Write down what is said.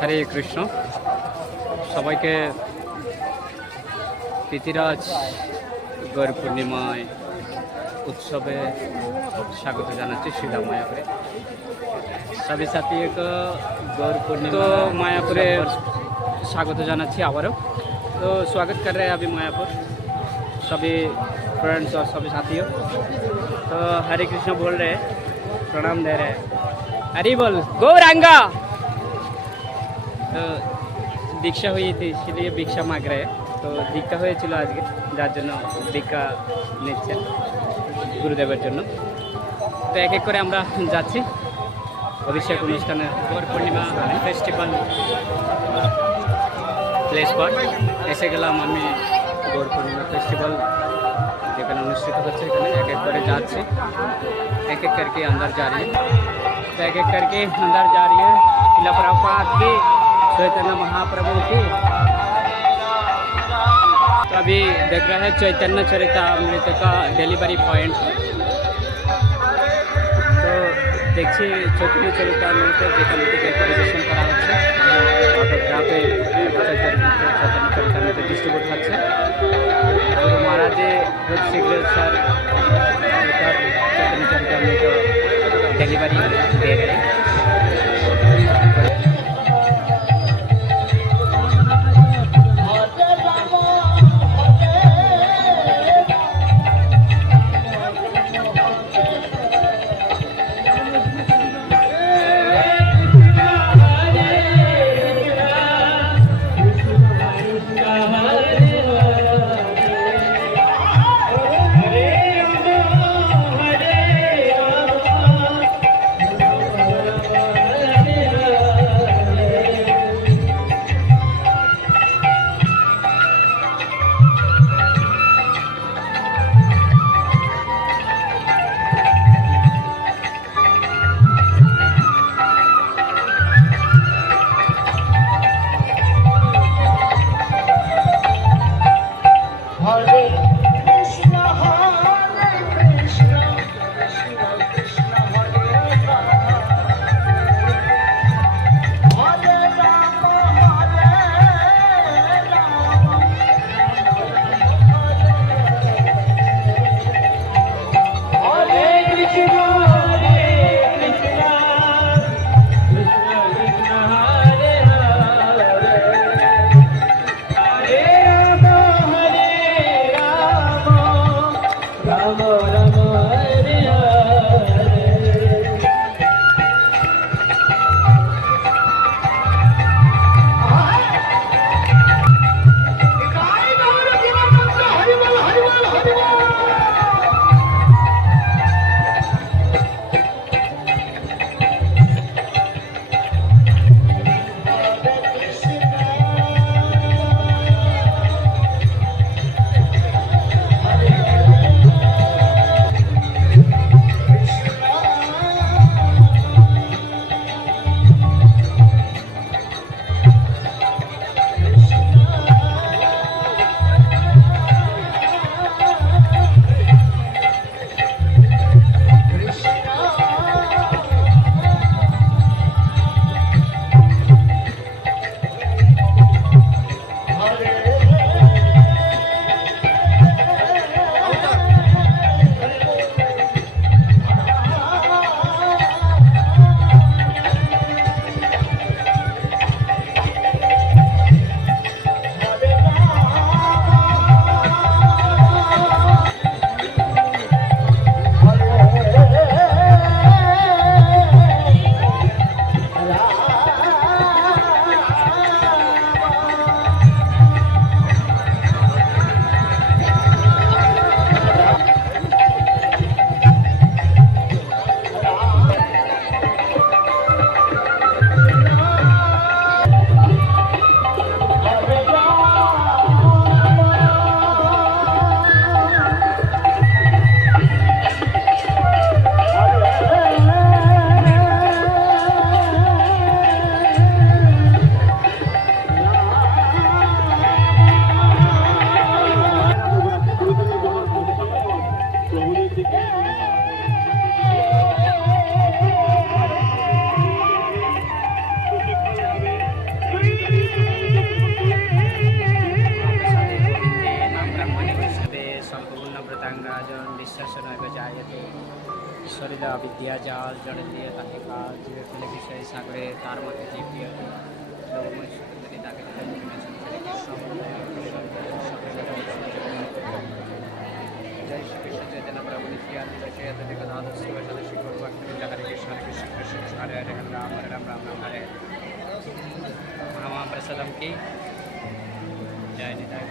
হরে কৃষ্ণ। সবাইকে প্রীতিরাজ গৌর পূর্ণিমায় उत्सवे स्वागत জানাচ্ছি श्रीधाम मायापुरे। सभी साथियों को गौर पूर्णिमा तो मायापुरे स्वागत জানাচ্ছি आबारो। तो स्वागत कर रहे हैं अभी मायापुर सभी फ्रेंड्स और सभी साथियों। तो हरे कृष्ण बोल रहे हैं, प्रणाम दे रहे हैं, हरि बोल गौरांगा। तो दीक्षा हुई थी इसलिए भिक्षा मांग रहे हैं। तो दीक्षा হয়েছিল আজকে, যার জন্য দীক্ষা নিচ্ছেন গুরুদেবের জন্য। তো এক এক করে আমরা যাচ্ছি অভিষেক অনুষ্ঠানে। গৌর পূর্ণিমা ফেস্টিভ্যাল প্লেস পর এসে গেলাম আমি। গৌর পূর্ণিমা ফেস্টিভ্যাল যেখানে অনুষ্ঠিত হচ্ছে, এখানে এক এক করে যাচ্ছি, एक एक करके अंदर जा रही है। तो एक एक करके अंदर जा रही है। शिला प्रभुपाद की, चैतन्य महाप्रभु की। तो अभी देख रहे हैं चैतन्य चरितामृत का डिलीवरी पॉइंट। तो देखिए चैतन्य चरितामृत যেখানে থেকে পরিবেশন করা হচ্ছে, অটোগ্রাফে চৈতন্য চরিতামৃত ডিস্ট্রিবিউট হচ্ছে। গুরু মহারাজে খুব শীঘ্র স্যার चैतन्य चरितामृत डिलीवरी दे रहे हैं। राजन বিশ্বাস নয় जायते শরীর বিদ্যা জাল জড় দিয়ে তাকে কাল জীবে ফেলে বিষয়ে সাগরে তার মধ্যে জীব দিয়ে লোকময় সুন্দরী তাকে जय श्री कृष्ण चैतन्य प्रभु नित्यानंद चैतन्य गदाधर शिवाचार्य श्री गुरु भक्त हरे कृष्ण कृष्ण हरे हरे राम राम राम राम हरे महाप्रसादम की जय निताय।